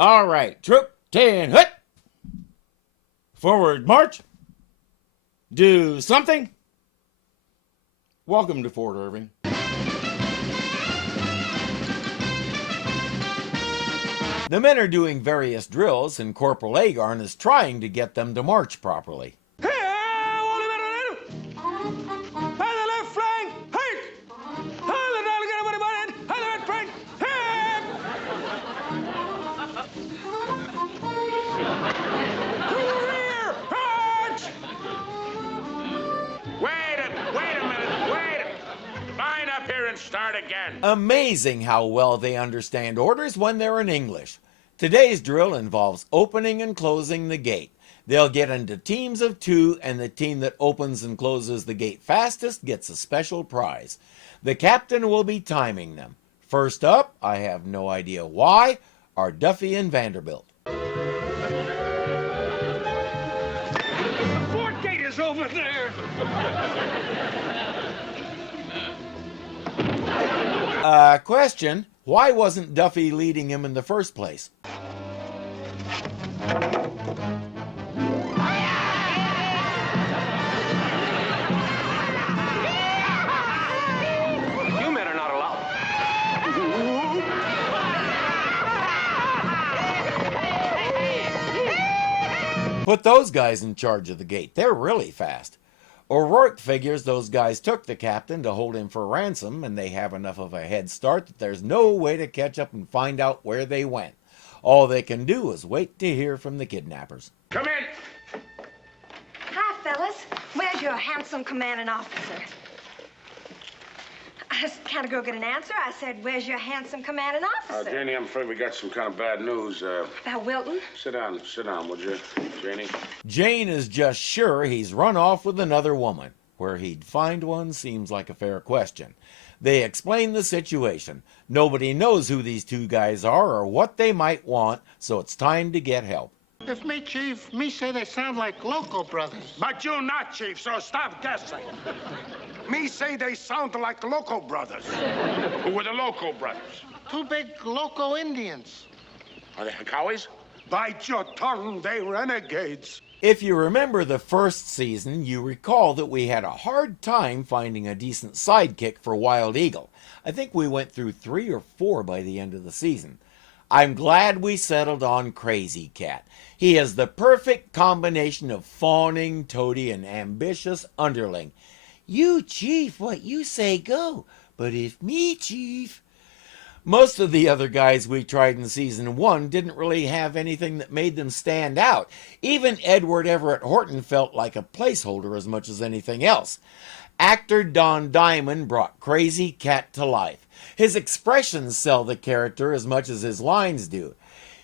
All right, troop 10, hut! Forward march! Do something! Welcome to Fort Irving. The men are doing various drills, and Corporal Agarn is trying to get them to march properly. Start again. Amazing how well they understand orders when they're in English. Today's drill involves opening and closing the gate. They'll get into teams of 2, and the team that opens and closes the gate fastest gets a special prize. The captain will be timing them. First up, I have no idea why, are Duffy and Vanderbilt. The fort gate is over there. Question, why wasn't Duffy leading him in the first place? You men are not allowed. Put those guys in charge of the gate. They're really fast. O'Rourke figures those guys took the captain to hold him for ransom, and they have enough of a head start that there's no way to catch up and find out where they went. All they can do is wait to hear from the kidnappers. Come in. Hi, fellas. Where's your handsome commanding officer? I just kind of go get an answer. I said, where's your handsome commanding officer? Janie, I'm afraid we got some kind of bad news. About Wilton? Sit down, would you, Janie? Jane is just sure he's run off with another woman. Where he'd find one seems like a fair question. They explain the situation. Nobody knows who these two guys are or what they might want, so it's time to get help. If me, Chief, me say they sound like Loco Brothers. But you not, Chief, so stop guessing. Me say they sound like the Loco Brothers. Who were the Loco Brothers? 2 big Loco Indians. Are they cowies? Bite your tongue, they renegades. If you remember the first season, you recall that we had a hard time finding a decent sidekick for Wild Eagle. I think we went through 3 or 4 by the end of the season. I'm glad we settled on Crazy Cat. He is the perfect combination of fawning, toady, and ambitious underling. You, Chief, what you say go, but if me, Chief... Most of the other guys we tried in season 1 didn't really have anything that made them stand out. Even Edward Everett Horton felt like a placeholder as much as anything else. Actor Don Diamond brought Crazy Cat to life. His expressions sell the character as much as his lines do.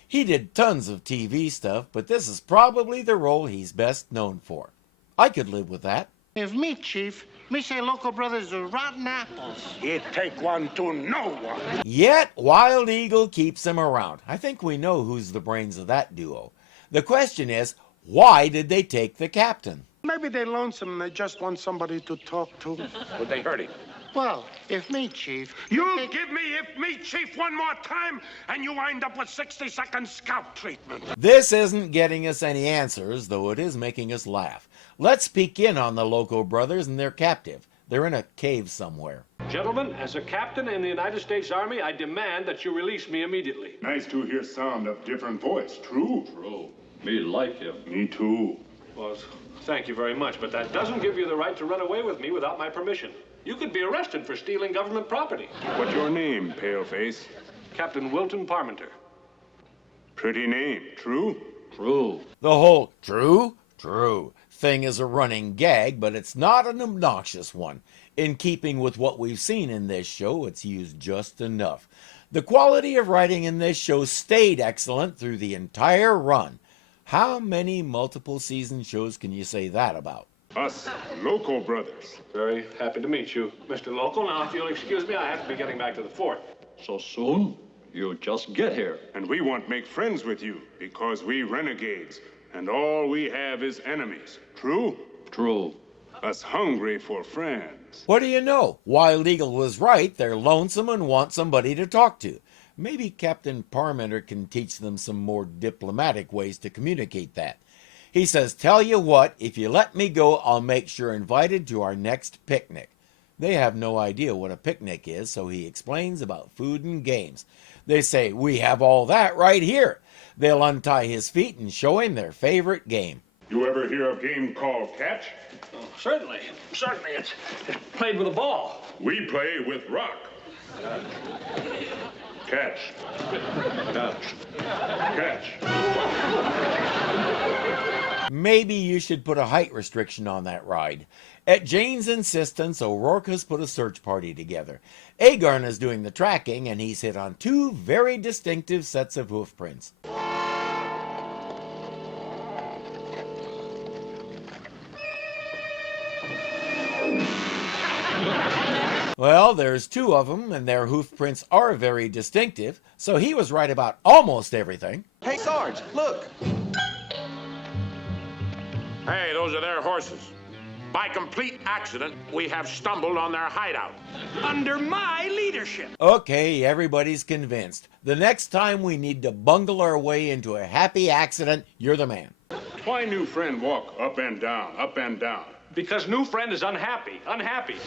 He did tons of TV stuff, but this is probably the role he's best known for. I could live with that. If me, Chief, me say Loco Brothers are rotten apples. It take one to know one. Yet, Wild Eagle keeps him around. I think we know who's the brains of that duo. The question is, why did they take the captain? Maybe they're lonesome and they just want somebody to talk to. Would they hurt him? Well, if me, Chief... You give me if me, Chief, one more time, and you wind up with 60-second scalp treatment. This isn't getting us any answers, though it is making us laugh. Let's peek in on the Loco Brothers and their captive. They're in a cave somewhere. Gentlemen, as a captain in the United States Army, I demand that you release me immediately. Nice to hear sound of different voice. True. True. Me like him. Me too. Well, thank you very much, but that doesn't give you the right to run away with me without my permission. You could be arrested for stealing government property. What's your name, Paleface? Captain Wilton Parmenter. Pretty name. True? True. The whole true thing is a running gag, but it's not an obnoxious one. In keeping with what we've seen in this show, it's used just enough. The quality of writing in this show stayed excellent through the entire run. How many multiple season shows can you say that about? Us Loco Brothers. Very happy to meet you, Mr. Local. Now, if you'll excuse me, I have to be getting back to the fort. So soon? You just get here. And we want to make friends with you because we renegades, and all we have is enemies. True? True. Us hungry for friends. What do you know? Wild Eagle was right. They're lonesome and want somebody to talk to. Maybe Captain Parmenter can teach them some more diplomatic ways to communicate that. He says, "Tell you what, if you let me go, I'll make sure invited to our next picnic." They have no idea what a picnic is, so he explains about food and games. They say, "We have all that right here." They'll untie his feet and show him their favorite game. You ever hear of a game called catch? Oh, certainly. It's played with a ball. We play with rock. Catch. Catch. Maybe you should put a height restriction on that ride. At Jane's insistence, O'Rourke has put a search party together. Agarn is doing the tracking, and he's hit on 2 very distinctive sets of hoof prints. Well, there's 2 of them, and their hoof prints are very distinctive, so he was right about almost everything. Hey, Sarge, look. Hey, those are their horses. By complete accident, we have stumbled on their hideout. Under my leadership. Okay, everybody's convinced. The next time we need to bungle our way into a happy accident, you're the man. Why new friend walk up and down, up and down? Because new friend is unhappy.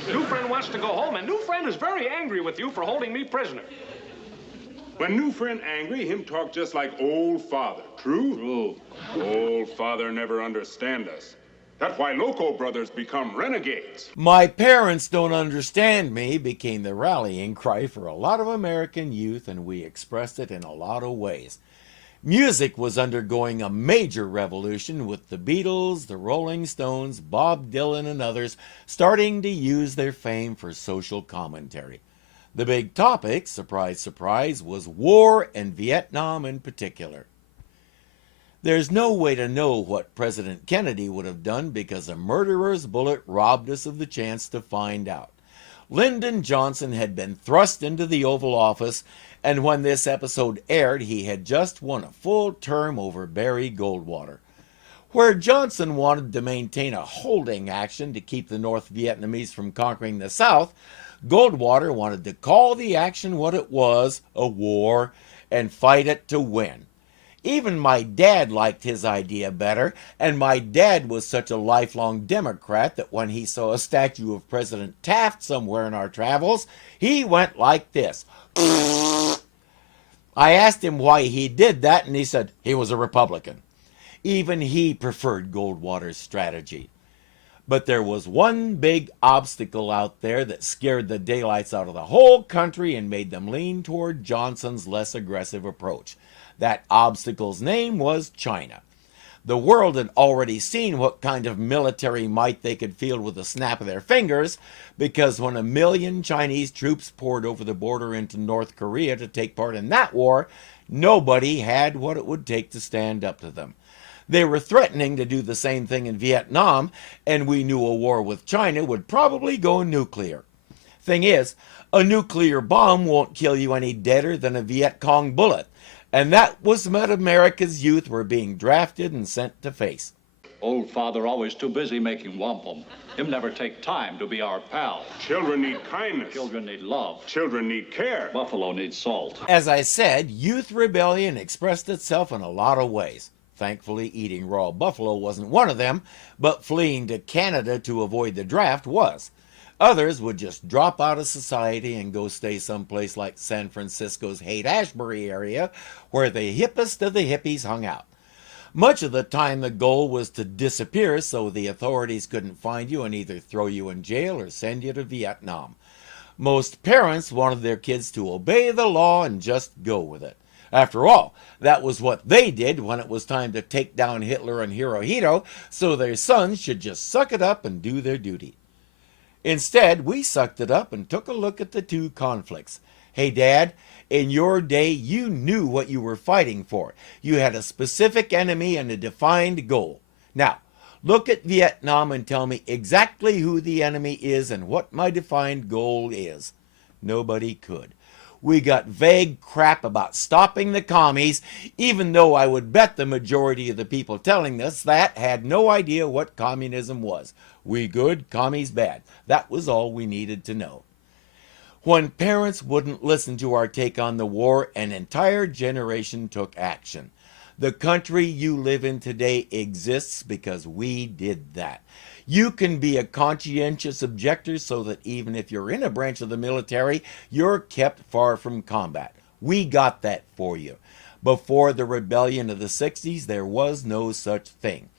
New friend wants to go home, and new friend is very angry with you for holding me prisoner. When new friend angry, him talk just like old father. True? True. Old father never understand us. That's why Loco Brothers become renegades. "My parents don't understand me" became the rallying cry for a lot of American youth, and we expressed it in a lot of ways. Music was undergoing a major revolution, with the Beatles, the Rolling Stones, Bob Dylan, and others starting to use their fame for social commentary. The big topic, surprise, surprise, was war, and Vietnam in particular. There's no way to know what President Kennedy would have done because a murderer's bullet robbed us of the chance to find out. Lyndon Johnson had been thrust into the Oval Office, and when this episode aired, he had just won a full term over Barry Goldwater. Where Johnson wanted to maintain a holding action to keep the North Vietnamese from conquering the South, Goldwater wanted to call the action what it was, a war, and fight it to win. Even my dad liked his idea better, and my dad was such a lifelong Democrat that when he saw a statue of President Taft somewhere in our travels, he went like this. I asked him why he did that, and he said he was a Republican. Even he preferred Goldwater's strategy. But there was one big obstacle out there that scared the daylights out of the whole country and made them lean toward Johnson's less aggressive approach. That obstacle's name was China. The world had already seen what kind of military might they could field with a snap of their fingers, because when 1 million Chinese troops poured over the border into North Korea to take part in that war, nobody had what it would take to stand up to them. They were threatening to do the same thing in Vietnam, and we knew a war with China would probably go nuclear. Thing is, a nuclear bomb won't kill you any deader than a Viet Cong bullet, and that was what America's youth were being drafted and sent to face. Old father always too busy making wampum. Him never take time to be our pal. Children need kindness. Children need love. Children need care. Buffalo needs salt. As I said, youth rebellion expressed itself in a lot of ways. Thankfully, eating raw buffalo wasn't one of them, but fleeing to Canada to avoid the draft was. Others would just drop out of society and go stay someplace like San Francisco's Haight-Ashbury area, where the hippest of the hippies hung out. Much of the time the goal was to disappear so the authorities couldn't find you and either throw you in jail or send you to Vietnam. Most parents wanted their kids to obey the law and just go with it. After all, that was what they did when it was time to take down Hitler and Hirohito, so their sons should just suck it up and do their duty. Instead, we sucked it up and took a look at the 2 conflicts. Hey, Dad, in your day, you knew what you were fighting for. You had a specific enemy and a defined goal. Now, look at Vietnam and tell me exactly who the enemy is and what my defined goal is. Nobody could. We got vague crap about stopping the commies, even though I would bet the majority of the people telling us that had no idea what communism was. We good, commies bad. That was all we needed to know. When parents wouldn't listen to our take on the war, an entire generation took action. The country you live in today exists because we did that. You can be a conscientious objector so that even if you're in a branch of the military, you're kept far from combat. We got that for you. Before the rebellion of the 60s, there was no such thing.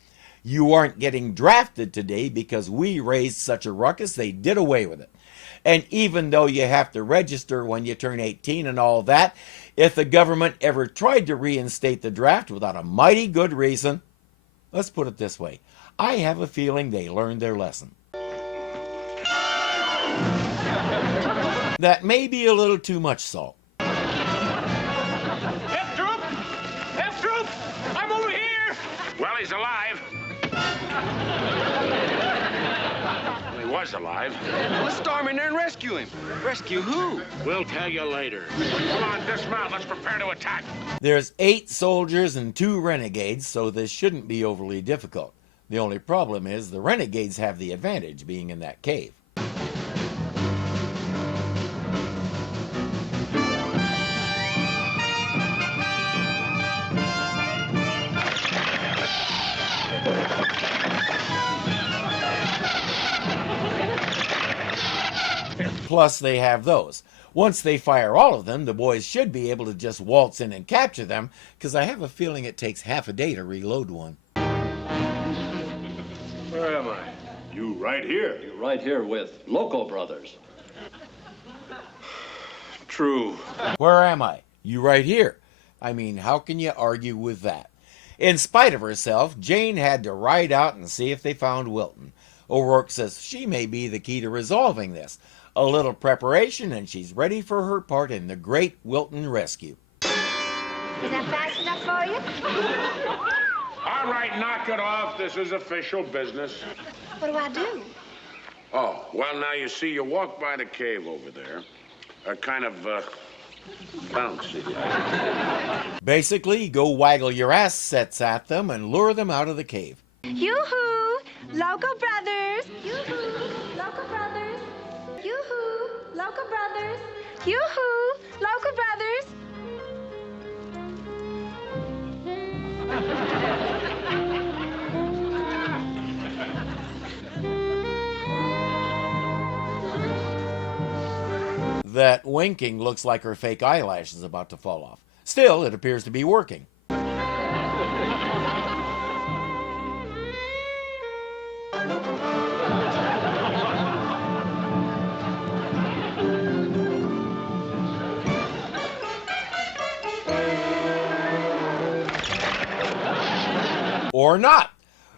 You aren't getting drafted today because we raised such a ruckus they did away with it. And even though you have to register when you turn 18 and all that, if the government ever tried to reinstate the draft without a mighty good reason, let's put it this way, I have a feeling they learned their lesson. That may be a little too much salt. F-Troop! F-Troop! I'm over here! Well, he's alive. Well, he was alive. Let's storm in there and rescue him. Rescue who? We'll tell you later. Come on, dismount. Let's prepare to attack. There's 8 soldiers and 2 renegades, so this shouldn't be overly difficult. The only problem is the renegades have the advantage being in that cave. Plus they have those. Once they fire all of them, the boys should be able to just waltz in and capture them, because I have a feeling it takes half a day to reload one. Where am I? You right here. You're right here with Loco Brothers. True. Where am I? You right here. I mean, how can you argue with that? In spite of herself, Jane had to ride out and see if they found Wilton. O'Rourke says she may be the key to resolving this. A little preparation and she's ready for her part in the great Wilton rescue. Is that fast enough for you? All right, knock it off. This is official business. What do I do? Oh, well, now you see, you walk by the cave over there. Kind of, bouncy. Basically, go waggle your assets at them and lure them out of the cave. Yoo-hoo! Loco Brothers! Yoo-hoo! Loco Brothers! Yoo-hoo! Loco Brothers! Yoo-hoo! Loco Brothers! That winking looks like her fake eyelash is about to fall off. Still, it appears to be working. Or not.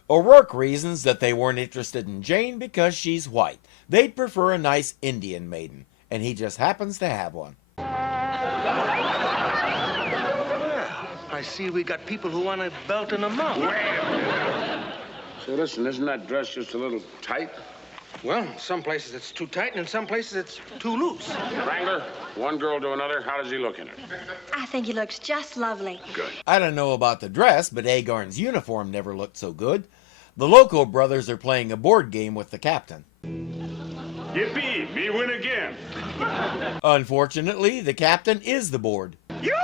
O'Rourke reasons that they weren't interested in Jane because she's white. They'd prefer a nice Indian maiden, and he just happens to have one. Well, I see we got people who want a belt and a mount. So listen, isn't that dress just a little tight? Well, some places it's too tight, and in some places it's too loose. Wrangler, one girl to another, how does he look in it? I think he looks just lovely. Good. I don't know about the dress, but Agarn's uniform never looked so good. The Loco Brothers are playing a board game with the captain. Yippee, me win again. Unfortunately, the captain is the board. You!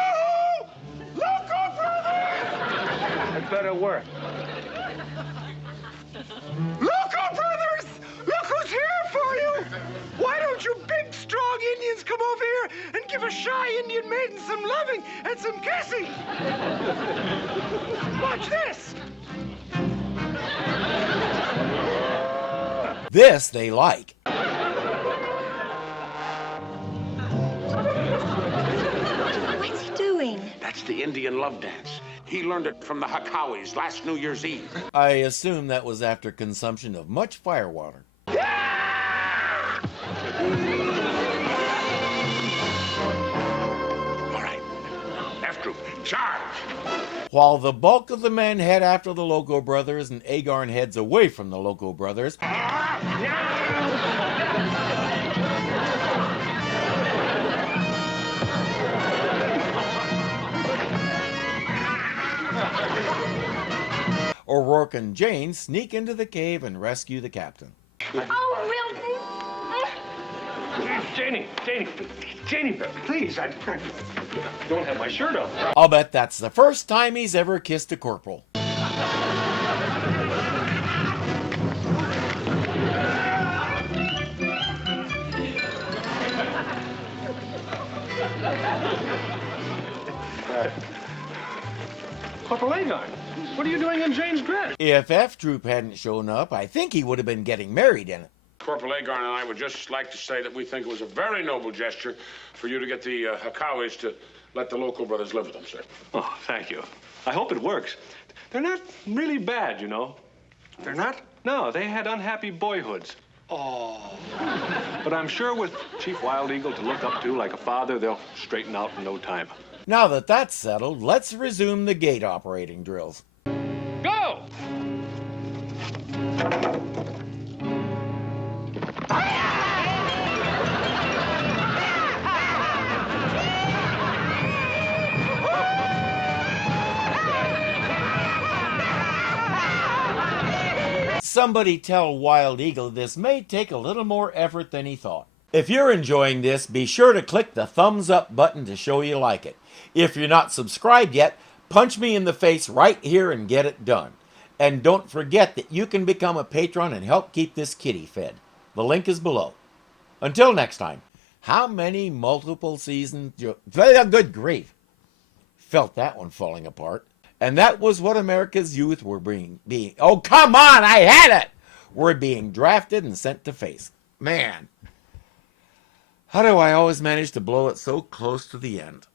Loco Brothers! It better work. Loco Brothers! Look who's here for you! Why don't you big, strong Indians come over here and give a shy Indian maiden some loving and some kissing? Watch this! This they like. What's he doing? That's the Indian love dance. He learned it from the Hakawis last New Year's Eve. I assume that was after consumption of much firewater. All right. F-Troop, charge! While the bulk of the men head after the Loco Brothers and Agarn heads away from the Loco Brothers, O'Rourke and Jane sneak into the cave and rescue the captain. Oh, Wilton! Janie, please, I don't have my shirt on. I'll bet that's the first time he's ever kissed a corporal. Corporal Agon, what are you doing in Jane's dress? If F Troop hadn't shown up, I think he would have been getting married in it. Corporal Agarn and I would just like to say that we think it was a very noble gesture for you to get the Hakawis to let the Loco Brothers live with them, sir. Oh, thank you. I hope it works. They're not really bad, you know. They're not? No, they had unhappy boyhoods. Oh. But I'm sure with Chief Wild Eagle to look up to like a father, they'll straighten out in no time. Now that that's settled, let's resume the gate operating drills. Go! Somebody tell Wild Eagle this may take a little more effort than he thought. If you're enjoying this, be sure to click the thumbs up button to show you like it. If you're not subscribed yet, punch me in the face right here and get it done. And don't forget that you can become a patron and help keep this kitty fed. The link is below. Until next time, how many multiple seasons... Good grief. Felt that one falling apart. And that was what America's youth were being... Oh, come on, I had it! Were being drafted and sent to face. Man, how do I always manage to blow it so close to the end?